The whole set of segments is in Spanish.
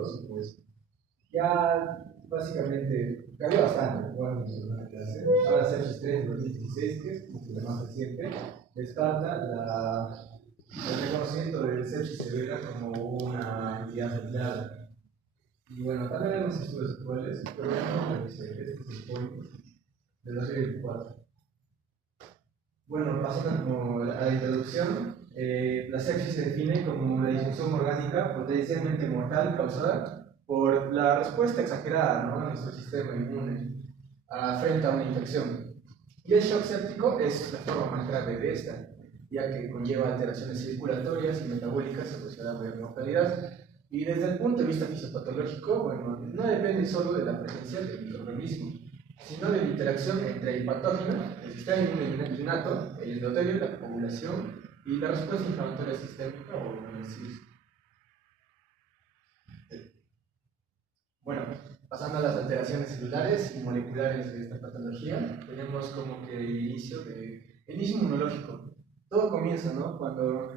2, pues ya básicamente cambió bastante. Bueno, ahora sepsis 3 de 2016, que es mucho más reciente, descarta el reconocimiento del sepsis severa como una entidad aislada. Y bueno, también hay unos estudios actuales, pero no este es el point de 2024. Bueno, pasando como a la introducción, la sepsis se define como una disfunción orgánica potencialmente mortal causada por la respuesta exagerada, ¿no?, de nuestro sistema inmune frente a una infección. Y el shock séptico es la forma más grave de esta, ya que conlleva alteraciones circulatorias y metabólicas asociadas a la mortalidad. Y desde el punto de vista fisiopatológico, bueno, no depende solo de la presencia del microorganismo, sino de la interacción entre el patógeno, el sistema inmune innato, el endotelio, la coagulación y la respuesta inflamatoria sistémica o CIS. Bueno, pasando a las alteraciones celulares y moleculares de esta patología, tenemos como que el inicio inmunológico. Todo comienza, ¿no?, cuando,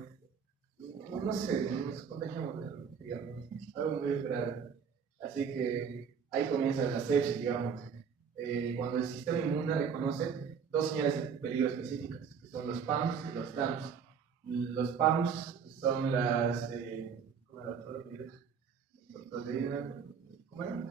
no sé, nos contagiamos de algo muy grave. Así que ahí comienza la sepsis, digamos. Cuando el sistema inmune reconoce dos señales de peligro específicas, que son los PAMs y los TAMs. Los PAMs son las ¿cómo era? Proteínas, ¿cómo era?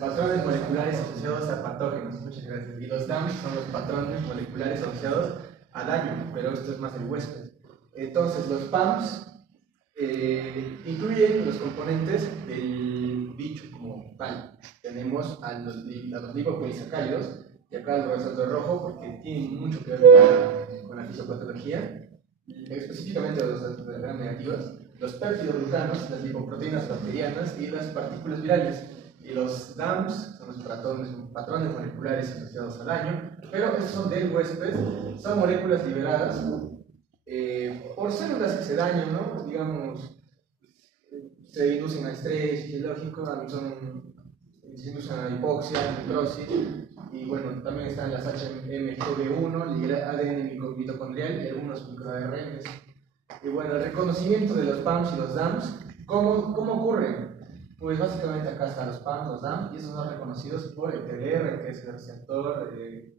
Patrones moleculares asociados a patógenos. Muchas gracias. Y los TAMs son los patrones moleculares asociados a daño, pero esto es más el huésped. Entonces, los PAMs incluyen los componentes del bicho como tal. Tenemos a los lipopolisacáridos, y acá lo resalto de rojo porque tienen mucho que ver con la fisiopatología, específicamente los gram negativas, los peptidoglucanos, las lipoproteínas bacterianas y las partículas virales. Y los DAMs son los patrones moleculares asociados al daño, pero estos son del huésped, son moléculas liberadas por células que se dañan, ¿no? Digamos, se inducen a estrés fisiológico, se inducen a hipoxia, necrosis, y bueno, también están las HMGB1, el ADN mitocondrial y algunos microARNs. Y bueno, el reconocimiento de los PAMs y los DAMs, ¿cómo ocurre? Pues básicamente acá están los PAMs, los DAMs, y esos son reconocidos por el TLR, que es el receptor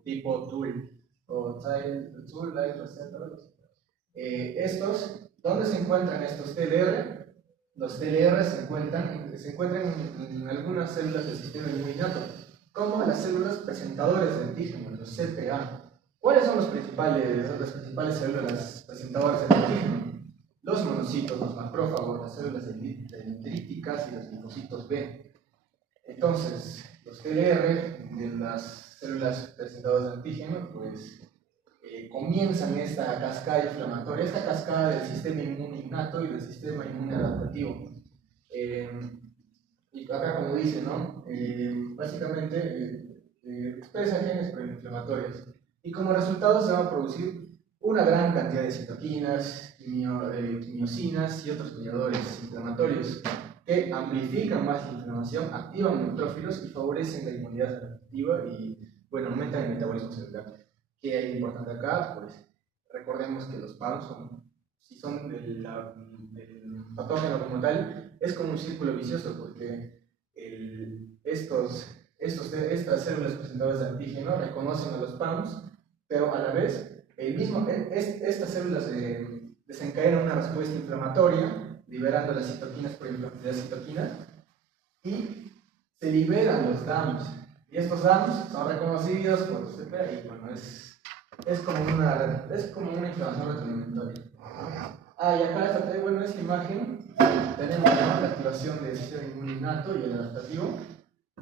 tipo TUL, o Tool-like Receptor. ¿Dónde se encuentran estos TLR? Los TLR se encuentran en algunas células del sistema inmunitario, como las células presentadoras de antígeno, los CPA. ¿Cuáles son las principales células presentadoras de antígeno? Los monocitos, los macrófagos, las células dendríticas y los linfocitos B. Entonces, los TLR de las células presentadoras de antígeno, pues comienzan esta cascada inflamatoria, esta cascada del sistema inmune innato y del sistema inmune adaptativo. Y acá, como dice, ¿no? Básicamente expresa genes proinflamatorios. Y como resultado se va a producir una gran cantidad de citoquinas, quimiosinas y otros mediadores inflamatorios que amplifican más la inflamación, activan neutrófilos y favorecen la inmunidad adaptativa y, bueno, aumentan el metabolismo celular. ¿Qué hay importante acá? Pues recordemos que los PAMs si son del patógeno como tal, es como un círculo vicioso porque estas células presentadoras de antígeno reconocen a los PAMs, pero a la vez estas células desencadenan una respuesta inflamatoria, liberando las citoquinas y se liberan los DAMs. Y estos DAMs son reconocidos por los CPA y bueno, es como una inflamación retroalimentaria. Y acá bueno, esta imagen tenemos, ¿no?, la activación del sistema inmune innato y el adaptativo,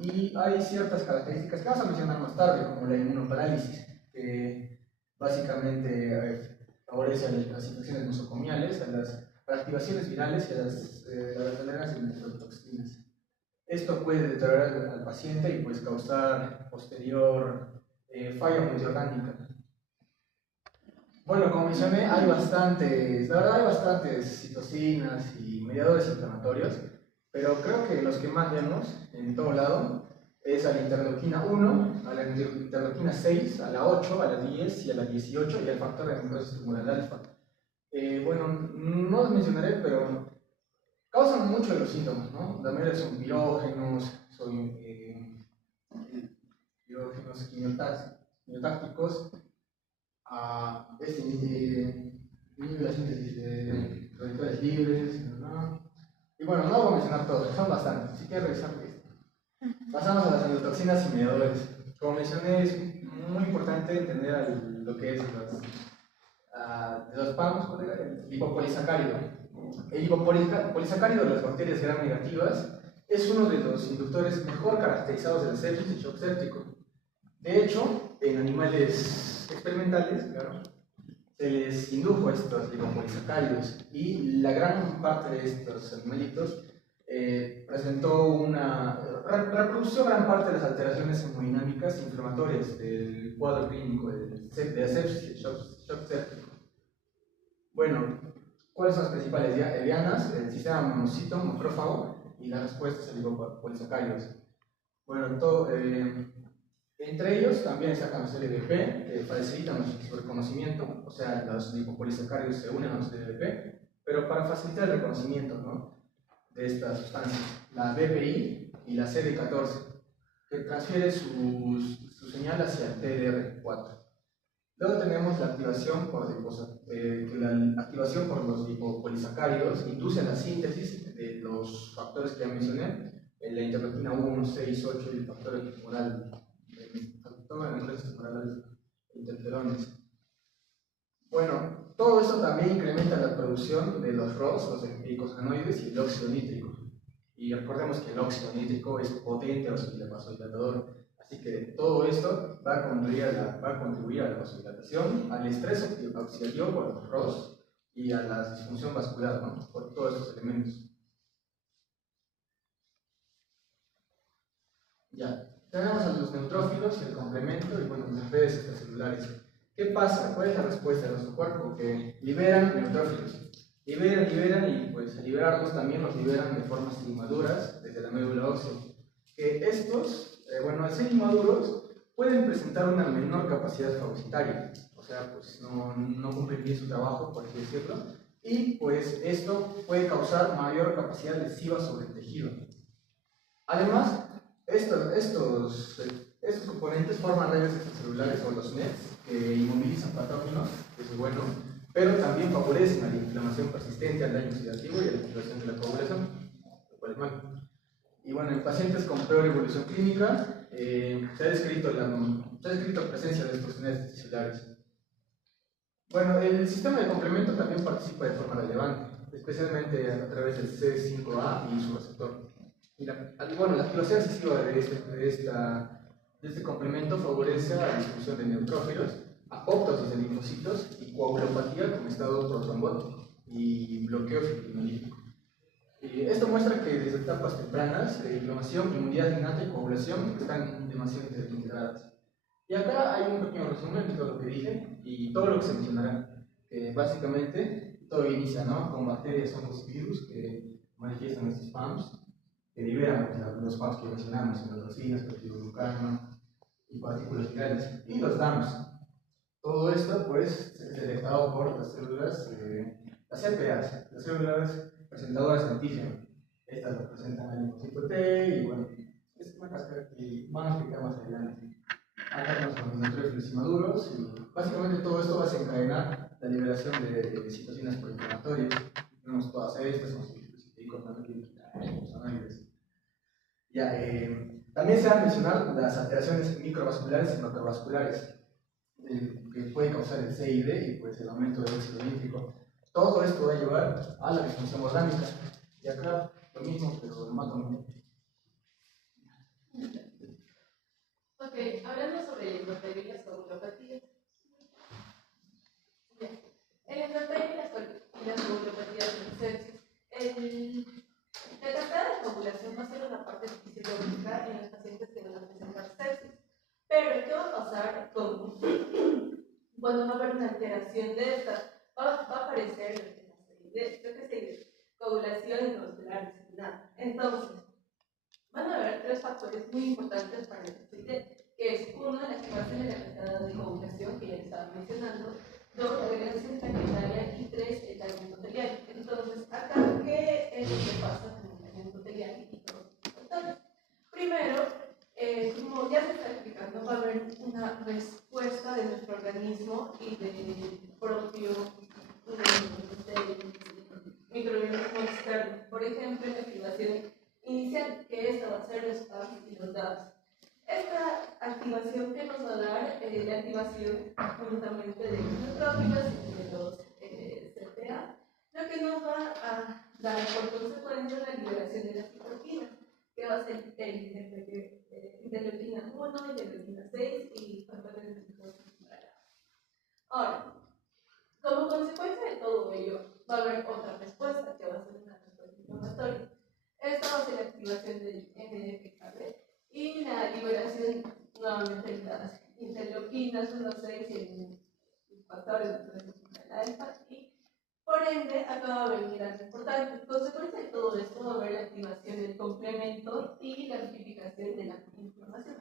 y hay ciertas características que vamos a mencionar más tarde, como la inmunoparálisis, que básicamente favorece a las infecciones nosocomiales, a las reactivaciones virales y a las tolerancias de neurotoxinas. Esto puede deteriorar al paciente y pues causar posterior falla multiorgánica. Bueno, como mencioné, la verdad hay bastantes citocinas y mediadores inflamatorios, pero creo que los que más vemos en todo lado es a la interleuquina 1, a la interleuquina 6, a la 8, a la 10 y a la 18 y al factor de necrosis tumoral alfa. Bueno, no los mencionaré, pero causan mucho de los síntomas, ¿no? La mayoría son pirógenos, son pirógenos quimiotácticos, inhibe la síntesis de radicales libres, ¿no? Y bueno, no voy a mencionar todos, son bastantes, si quieres revisar esto. Pasamos a las endotoxinas y mediadores. Como mencioné, es muy importante entender lo que es los PAMs, el lipopolisacárido. El lipopolisacárido de las bacterias gram negativas es uno de los inductores mejor caracterizados de la sepsis y shock séptico. De hecho, en animales experimentales, claro, se les indujo estos lipopolisacáridos y la gran parte de estos animalitos reprodució gran parte de las alteraciones hemodinámicas inflamatorias del cuadro clínico de la sepsis y el shock séptico. Bueno, ¿cuáles son las principales dianas? El sistema monocito, macrófago y las respuestas a lipopolisacáridos. Bueno, entre ellos también sacan los LDP, que facilitan su reconocimiento, o sea, los lipopolisacáridos se unen a los LDP, pero para facilitar el reconocimiento, ¿no?, de estas sustancias, la BPI y la CD14, que transfiere su señal hacia el TDR4. Luego tenemos la activación la activación por los lipopolisacáridos induce la síntesis de los factores que ya mencioné, la interleuquina 1, 6, 8 y el factor humoral, interferones. Bueno, todo esto también incrementa la producción de los ROS, los eicosanoides y el óxido nítrico. Y recordemos que el óxido nítrico es potente vasodilatador. Así que todo esto va a contribuir a la vasodilatación, al estrés oxidativo por los ROS y a la disfunción vascular, ¿no?, por todos estos elementos. Ya, tenemos a los neutrófilos, el complemento y bueno, las redes extracelulares. ¿Qué pasa? ¿Cuál es la respuesta de nuestro cuerpo? Que liberan neutrófilos. Liberan y pues al liberarlos también los liberan de formas inmaduras desde la médula ósea. Que estos, al ser inmaduros, pueden presentar una menor capacidad fagocitaria, o sea, pues no cumplen bien su trabajo, por así decirlo, y pues esto puede causar mayor capacidad lesiva sobre el tejido. Además, estos componentes forman redes extracelulares o los NETs que inmovilizan patógenos, que es bueno, pero también favorecen a la inflamación persistente, al daño oxidativo y a la activación de la coagulación, lo cual es malo. Y bueno, en pacientes con peor evolución clínica se ha descrito la presencia de estos NETs celulares. Bueno, el sistema de complemento también participa de forma relevante, especialmente a través del C5A y su receptor. La activación excesiva de este complemento favorece a la disfunción de neutrófilos, apoptosis de linfocitos y coagulopatía con estado protrombótico y bloqueo fibrinolítico. Esto muestra que desde etapas tempranas, inflamación, inmunidad innata y coagulación están demasiado integradas. Y acá hay un pequeño resumen de todo lo que dije y todo lo que se mencionará. Básicamente, todo inicia, ¿no?, con bacterias, hongos y virus que manifiestan estos PAMs, que liberan los PAMs que mencionamos, endotoxinas, peptidoglucano y partículas virales, y los DAMs. Todo esto, pues, es detectado por las células, las CPAs, las células presentadoras de antígeno. Estas representan al linfocito T, y bueno, es una cascada que van a explicar más adelante. Acá tenemos los neutrófilos inmaduros, y básicamente todo esto va a desencadenar la liberación de citocinas proinflamatorias. Tenemos todas estas, como ya, también se van a mencionar las alteraciones microvasculares y macrovasculares que pueden causar el CID y pues el aumento del óxido nítrico. Todo esto va a llevar a la disfunción orgánica. Y acá lo mismo, pero más o menos. Ok, hablando sobre el endotelio y las coagulopatías. El endotelio y las coagulopatías de sepsis. La tasa de coagulación va a ser una parte fisiológica en los pacientes que van a presentar sepsis. Pero, ¿qué va a pasar cuando va a haber una alteración de esta? Va a aparecer coagulación intramuscular disseminada. Entonces, van a haber tres factores muy importantes para el CID, que es uno, la activación de la cascada de coagulación, que ya estaba mencionando, dos, la agregación plaquetaria, y tres, externo. Por ejemplo, la activación inicial, que esta va a ser los pasos y los dados. Esta activación que nos va a dar la activación juntamente de los neutrófilos y de los CPA, lo que nos va a dar por consecuencia la liberación de las citoquinas, que va a ser interleuquina 1, interleuquina 6 y factores de glucosa. Ahora, como consecuencia de todo ello, va a haber otra respuesta, que va a ser una respuesta inflamatoria. Esta va a ser la activación del NF-κB y la liberación nuevamente de las interleuquinas 1, 6 y el factores de la alfa, y por ende acá va a venir algo importante. Consecuencia de todo esto va a haber la activación del complemento y la amplificación de la inflamación.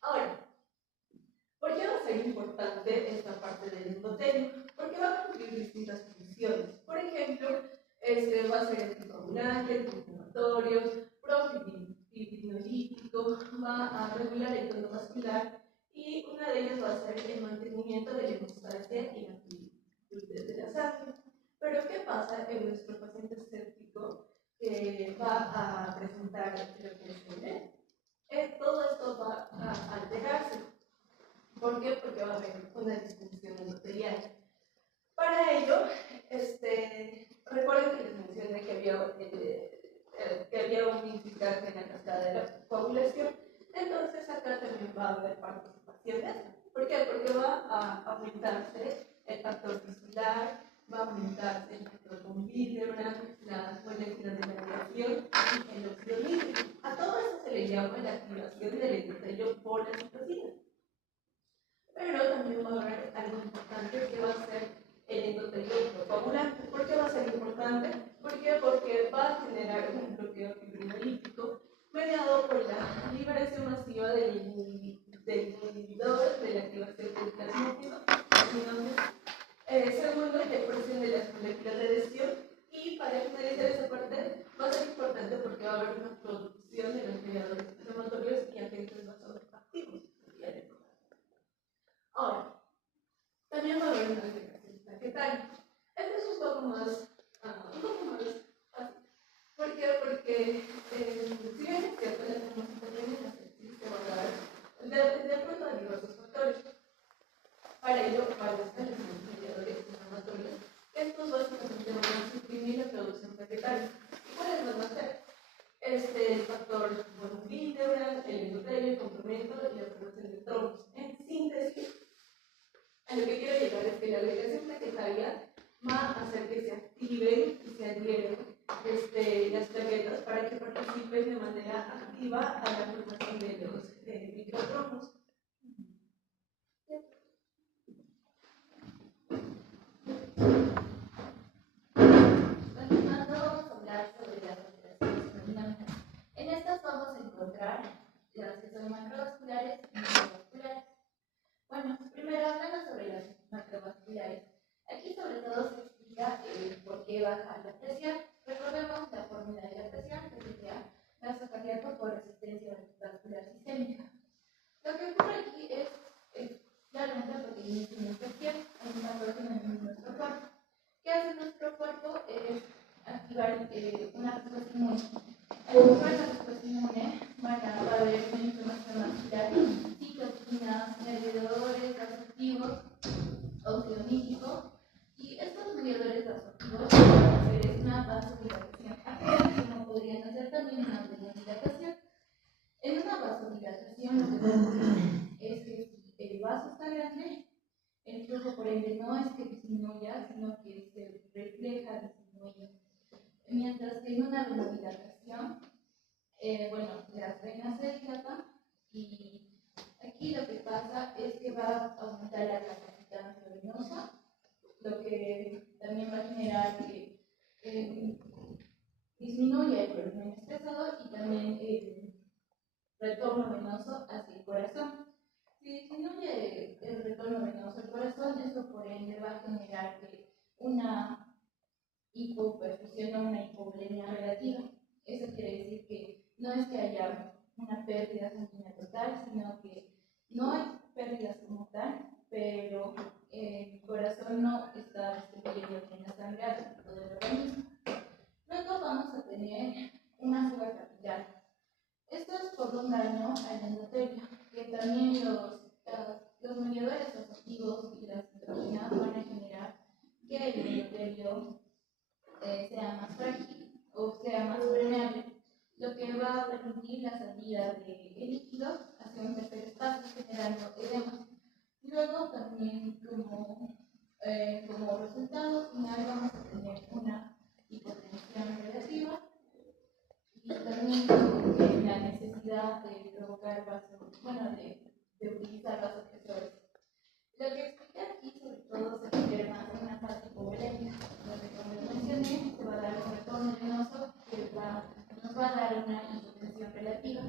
Ahora, ¿por qué va a ser importante esta parte del endotelio? Porque va a cumplir distintas funciones. Por ejemplo, va a ser anticoagulante, antiinflamatorio, profibrinolytíco, va a regular el tono vascular y una de ellas va a ser el mantenimiento de la hemostasia y la fluidez de la sangre. Pero ¿qué pasa en nuestro paciente séptico que va a presentar lo que es todo esto va a alterarse? ¿Por qué? Porque va a haber una disfunción endotelial. Para ello, recuerden que les mencioné que había un indicante en la cascada de la coagulación. Entonces, acá también va a haber participación de eso. ¿Por qué? Porque va a aumentarse el factor tisular, va a aumentarse el factor con Willebrand, las moléculas de la radiación y el óxido nítrico. A todo eso se le llama la activación del endotelio por la citocina. Pero también va a haber algo importante que va a ser el endotelio coagulante. ¿Por qué va a ser importante? ¿Por qué? Porque va a generar un bloqueo fibrinolítico mediado por la liberación masiva del inhibidor de la activación del plasmógeno, segundo, la expresión de las moléculas de adhesión, y para finalizar esa parte va a ser importante porque va a haber una producción de los mediadores inflamatorios y agentes vasoactivos. Ahora, también va a haber una agregación plaquetaria. Esto es un poco más fácil. ¿Por qué? Porque si bien es cierto, la termocitonia en la sepsis se va a dar de pronto a diversos factores. Para ello, aparecen los mediadores inflamatorios. Estos básicamente van a suprimir la producción plaquetaria. ¿Y cuáles van a ser? El factor von Willebrand, el endotelio, el complemento y la producción de trombos. En síntesis, a lo que quiero llegar es que la agregación plaquetaria va a hacer que se activen y se adhieren las plaquetas para que participen de manera activa a la formación de los microtrombos. Continuando, vamos a hablar sobre las alteraciones hemodinámicas. En estas vamos a encontrar las que son macrovasculares y microvasculares. Bueno, primero hablando sobre las macrovasculares. Aquí sobre todo se explica por qué baja la presión. Recordemos la fórmula de la presión, que sería gasto cardíaco por resistencia vascular sistémica. Lo que ocurre aquí es claramente porque inicia una infección en una proteína en nuestro cuerpo. ¿Qué hace nuestro cuerpo? Es activar una respuesta inmune. Al activar la respuesta inmune, va a haber una inflamación vascular, citoquinas, mediadores vasoactivos, óxido nítrico, y estos mediadores vasoactivos van a hacer una vasodilatación activa, como podrían hacer también una vasodilatación. En una vasodilatación, lo que pasa es que si el vaso está grande, el flujo por ende no es que disminuya, sino que se refleja disminuye. Mientras que en una venodilatación, las venas se dilatan y aquí lo que pasa es que va a aumentar la capacitancia venosa, lo que también va a generar que disminuya el volumen expresado y también el retorno venoso hacia el corazón. Si disminuye el retorno venoso al corazón, esto por ende va a generar una hipoperfusión o una hipovolemia relativa. Eso quiere decir que no es que haya una pérdida sanguínea total, sino que no hay pérdidas como tal, pero el corazón no está distribuyendo bien la sangre al resto del organismo. Luego vamos a tener una fuga capilar. Esto es por un daño al endotelio, que también los mediadores olfativos y las citoquinas van a generar que el endotelio sea más frágil o sea más permeable, lo que va a permitir la salida de líquido hacia un tercer espacio, generando edema. Luego también como resultado final vamos a tener una hipotensión relativa y también la necesidad de provocar de utilizar vasopresores. Lo que expliqué aquí sobre todo se refiere más a una fase hipovolémica, donde como les mencioné se va a dar un retorno venoso que nos va a dar una hipotensión relativa.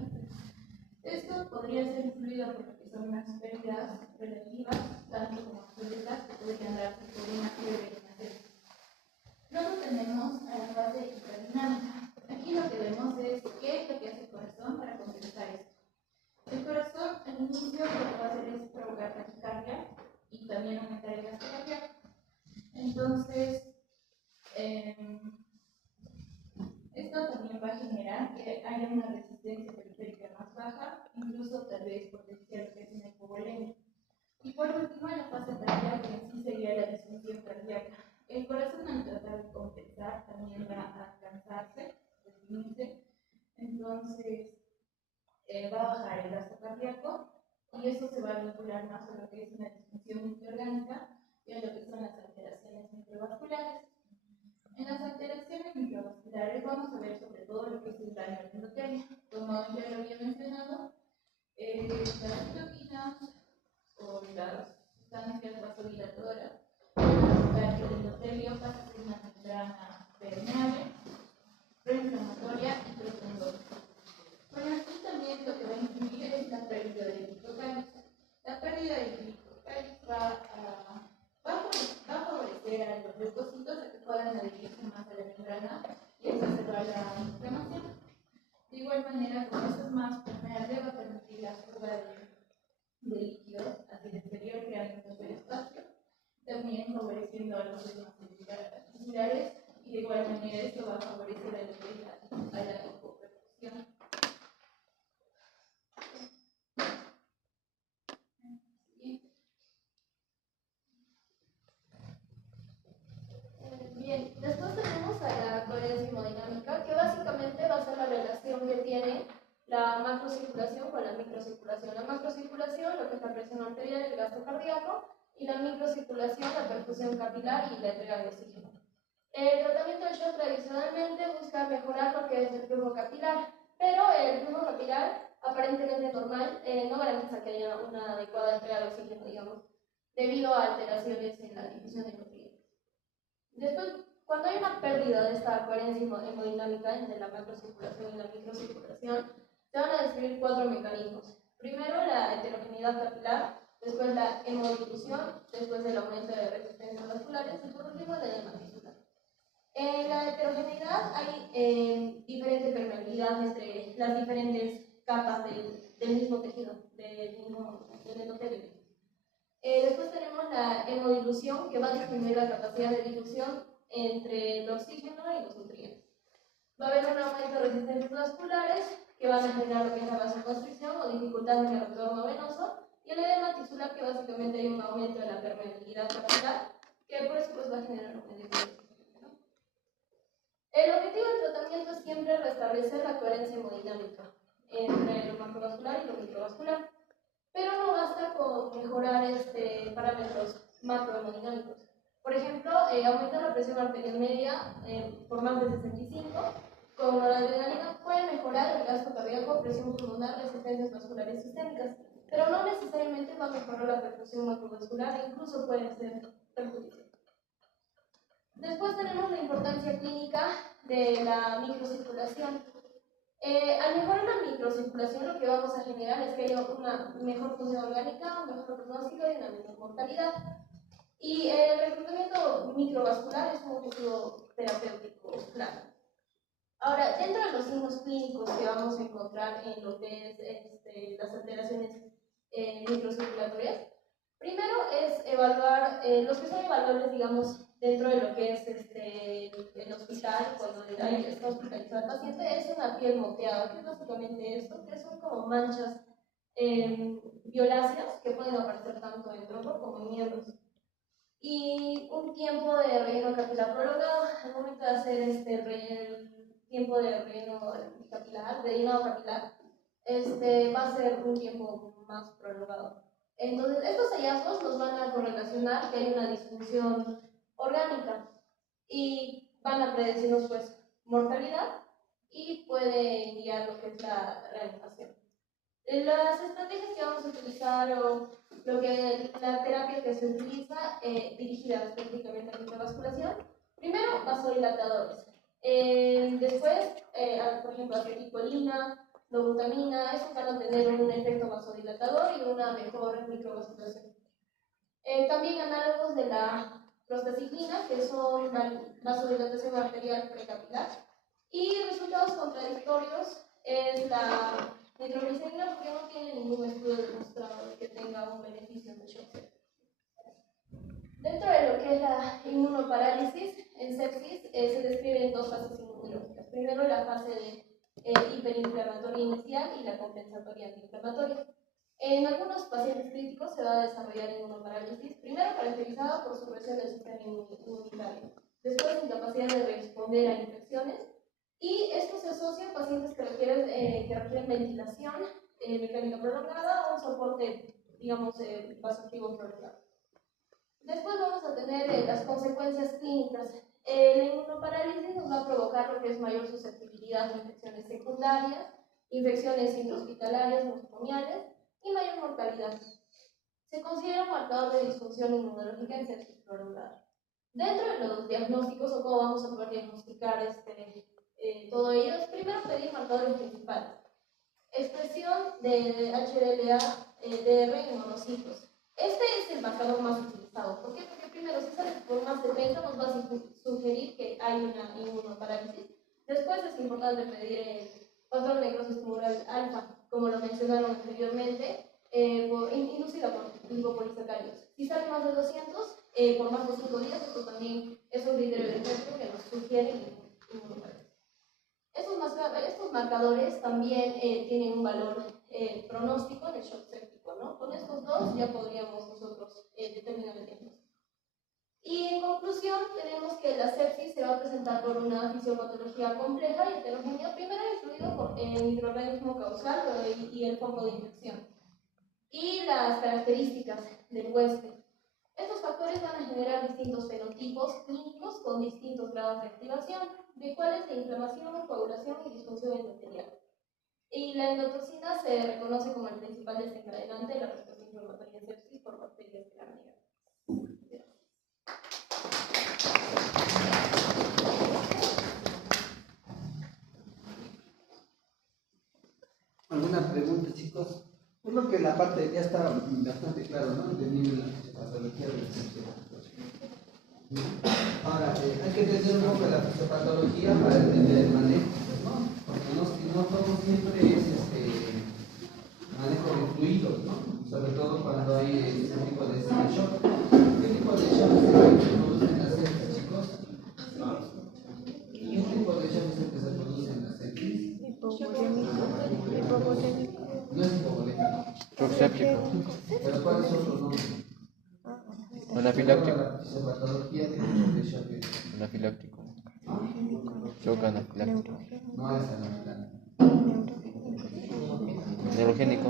Esto podría ser influido por lo que son unas pérdidas relativas, tanto como absolutas, que podrían darse por una fiebre inacética. Luego tenemos a la fase hipodinámica. Aquí lo que vemos es qué es lo que hace el corazón para compensar esto. El corazón al inicio lo que va a hacer es provocar taquicardia y también aumentar el gasto cardíaco. Entonces, esto también va a generar que haya una resistencia periférica más baja, incluso tal vez potenciar lo que es una hipovolemia. Y por último, la fase cardíaca en sí sería la disfunción cardíaca. El corazón, al tratar de compensar, también va a cansarse, deprimirse, entonces va a bajar el gasto cardíaco y eso se va a vincular más a lo que es una disfunción multiorgánica y a lo que son las alteraciones microvasculares. En las alteraciones microvasculares vamos a ver sobre todo lo que es el daño al endotelio. Como ya lo había mencionado, las citoquinas o las sustancias vasodilatadoras para que el endotelio pase a ser una membrana permeable, proinflamatoria y protendórica. Bueno, aquí también lo que va a influir es la pérdida de glicocálidos. La pérdida de glicocálidos va a favorecer a los leucocitos a que puedan adherirse más a la membrana y exacerbar la inflamación. De igual manera, como esto es más permeable, va a permitir la fuga de líquidos hacia el exterior, creando un tercer espacio, también favoreciendo a los ritmos tisulares y de igual manera esto va a favorecer a la hipoperfusión. Bien, después tenemos a la coherencia hemodinámica, que básicamente va a ser la relación que tiene la macrocirculación con la microcirculación. La macrocirculación, lo que es la presión arterial, el gasto cardíaco, y la microcirculación, la perfusión capilar y la entrega de oxígeno. El tratamiento de shock tradicionalmente busca mejorar lo que es el flujo capilar, pero el flujo capilar aparentemente normal no garantiza que haya una adecuada entrega de oxígeno, digamos, debido a alteraciones en la difusión de nutrientes. Después, cuando hay una pérdida de esta coherencia hemodinámica entre la macrocirculación y la microcirculación, se van a describir 4 mecanismos. Primero, la heterogeneidad capilar, después la hemodifusión, después el aumento de resistencias vasculares y por último el edema tisular. En la heterogeneidad hay diferente permeabilidad entre las diferentes capas del mismo tejido, del endotelio. Después tenemos la hemodilución, que va a disminuir la capacidad de dilución entre el oxígeno y los nutrientes. Va a haber un aumento de resistencias vasculares que van a generar lo que es la vasoconstricción o dificultad en el retorno venoso, y el edema tisular, que básicamente hay un aumento de la permeabilidad capilar, que por eso pues, va a generar un edema. El objetivo del tratamiento es siempre restablecer la coherencia hemodinámica entre lo macrovascular y lo microvascular, pero no basta con mejorar parámetros macrohemodinámicos. Por ejemplo, aumentar la presión arterial media por más de 65 con noradrenalina puede mejorar el gasto cardíaco, presión pulmonar, resistencias vasculares sistémicas, pero no necesariamente va a mejorar la perfusión macrovascular e incluso puede ser perjudicial. Después tenemos la importancia clínica de la microcirculación. Al mejorar la microcirculación, lo que vamos a generar es que haya una mejor función orgánica, un mejor pronóstico y una menor mortalidad. Y el reclutamiento microvascular es un objetivo terapéutico claro. Ahora, dentro de los signos clínicos que vamos a encontrar en lo que es las alteraciones microcirculatorias, Primero es evaluar los que son evaluables, digamos, dentro de lo que es el hospital, cuando está hospitalizado el paciente, es una piel moteada, que es básicamente esto, que son como manchas violáceas que pueden aparecer tanto en tronco como en miembros. Y un tiempo de relleno capilar prolongado, al momento de hacer el tiempo de relleno capilar, de llenado capilar, va a ser un tiempo más prolongado. Entonces, estos hallazgos nos van a correlacionar que hay una disfunción orgánica y van a predecirnos pues mortalidad y puede guiar lo que es la reanimación. Las estrategias que vamos a utilizar o la terapia que se utiliza dirigida específicamente a la microvasculación, primero vasodilatadores, después, por ejemplo, aceticolina, dobutamina, esos van a tener un efecto vasodilatador y una mejor microvasculación. También análogos de la prostaciclina, que son vasodilatación arterial precapilar, y resultados contradictorios es la nitroglicerina, porque no tiene ningún estudio demostrado que tenga un beneficio en el shock séptico. Dentro de lo que es la inmunoparálisis en sepsis, se describen dos fases inmunológicas. Primero, la fase de hiperinflamatoria inicial y la compensatoria antiinflamatoria. En algunos pacientes críticos se va a desarrollar inmunoparálisis, primero caracterizada por supresión del sistema inmunitario, después incapacidad de responder a infecciones, y esto se asocia a pacientes que requieren ventilación mecánica prolongada o un soporte, digamos, vasoactivo prolongado. Después vamos a tener las consecuencias clínicas. La inmunoparálisis nos va a provocar lo que es mayor susceptibilidad a infecciones secundarias, infecciones intrahospitalarias nosocomiales y mayor mortalidad. Se considera un marcador de disfunción inmunológica en sepsis prolongada. Dentro de los diagnósticos, o cómo vamos a poder diagnosticar todo ello, es primero pedir marcadores principales. Expresión de HLA, DR en monocitos. Este es el marcador más utilizado. ¿Por qué? Porque primero, si sale por más de 30, nos va a sugerir que hay una inmunoparálisis. Después es importante pedir el patrón de necrosis tumoral alfa, como lo mencionaron anteriormente, inducida por lipopolisacáridos. Si sale más de 200, por más de 5 días, esto también es un criterio de riesgo que nos sugiere inmunoparálisis. Estos marcadores también tienen un valor pronóstico en el shock séptico, ¿no? Con estos dos ya podríamos nosotros determinar el diagnóstico. Y en conclusión, tenemos que la sepsis se va a presentar por una fisiopatología compleja y heterogénea, primero influido por el microorganismo causal y el foco de infección, y las características del huésped. Estos factores van a generar distintos fenotipos clínicos con distintos grados de activación, de cuáles de inflamación, coagulación y disfunción endotelial. Y la endotoxina se reconoce como el principal desencadenante de la respuesta inflamatoria en sepsis por bacterias gram-negativas. ¿Alguna pregunta, chicos? Yo creo que la parte ya está bastante claro, ¿no? Entendiendo la fisiopatología de la sepsis. Ahora, hay que entender un poco la fisiopatología para entender el manejo, ¿no? Porque no todo siempre es manejo de fluidos, ¿no? Sobre todo cuando hay este tipo de shock. ¿Qué tipo de shock se producen las sepsis, chicos? ¿Qué tipo de shock es el que se produce en las sepsis? Hipovolémico. No es hipovolémico. Shock séptico. ¿Pero cuáles son los nombres? Anafiláctico. La fisiopatología de shock. Anafiláctico. Shock anafiláctico. No es anafiláctico. Neurogénico.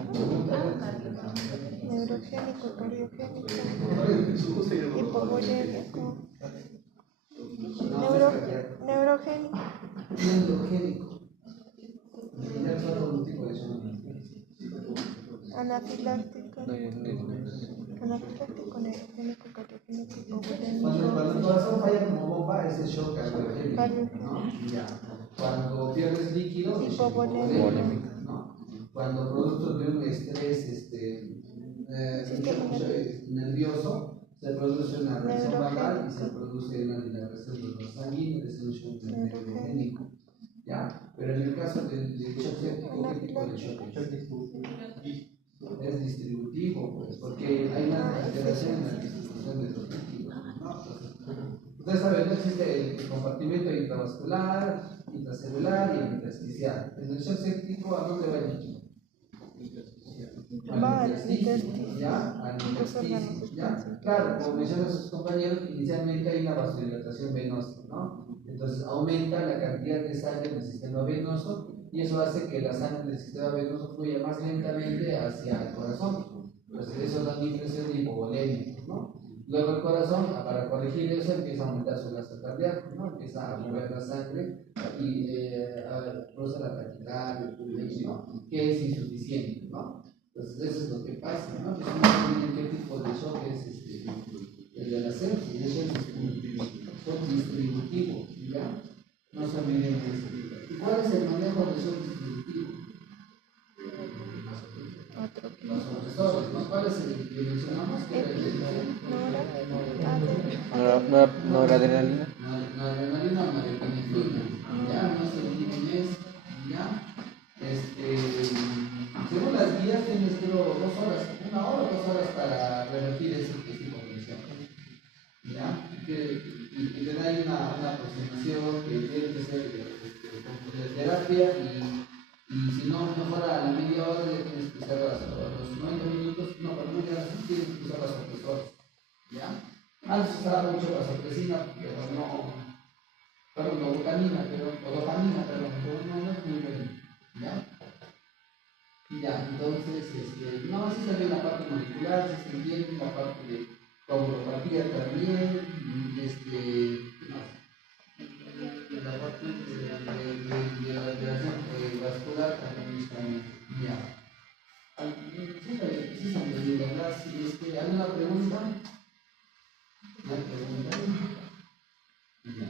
Neurogénico, cardiogénico. Hipovolémico. Neurogénico. Neurogénico. Ya es otro tipo de shock. Anafiláctico. Anafiláctico, neurogénico, cardiogénico, hipovolémico. Cuando el corazón falla como bomba, es el shock cardiogénico, ¿no? Ya. Cuando pierdes líquido, es hipovolémico, ¿no? Cuando producto de un estrés nervioso, se produce una reacción vagal y se produce una dilatación de los sanguíneos, es un shock neurogénico. ¿Ya? Pero en el caso del shock séptico, ¿qué tipo de shock es? Es distributivo, pues, porque hay una alteración alteración en la distribución de los líquidos, ¿no? Entonces, ustedes saben, no existe el compartimento intravascular, intracelular y el intersticial. En el shock séptico, ¿a dónde va el líquido? Va Al al intersticio, intersticio. ¿ya? Al Los órganos intersticio, ¿ya? expansivos. Claro, como mencionan sus compañeros, inicialmente hay una vasodilatación venosa, ¿no? Entonces aumenta la cantidad de sangre en el sistema venoso y eso hace que la sangre del sistema venoso fluya más lentamente hacia el corazón. Entonces eso da una impresión de hipovolemia, ¿no? Luego el corazón, para corregir eso, empieza a aumentar su gasto cardíaco, ¿no? Empieza a mover la sangre y produce la taquicardia, ¿no? Que es insuficiente, ¿no? Entonces eso es lo que pasa, ¿no? Pues no saben qué tipo de shock es el de la sepsis, eso es shock distributivo, ¿ya? No se olviden de eso. ¿Y cuál es el manejo del shock distributivo? Los supresores, ¿no? ¿Cuál es el que mencionamos? ¿Qué era el Noradrenalina. Noradrenalina o norepinefrina. Ya, no se olviden eso. Ya. Según las guías tienes creo 2 horas, 1 hora o 2 horas para revertir ese tipo de lesión. ¿Ya? Y te da ahí una aproximación que tiene que ser de terapia y si no mejora a la media hora ya tienes que usar los 90 minutos, no, para media hora sí tienes que usar las supresores. ¿Ya? Antes usaba mucho la sorpresina, pero no, perdón, o dopamina, pero no es muy bueno. ¿Ya? Ya, entonces, no, sí se ve la parte molecular, sí se entiende la parte de coagulopatía también, ¿qué más? La parte de la alteración vascular también está ya. Sí se entiende, ¿verdad? Si ¿alguna pregunta? ¿No hay pregunta? Ya.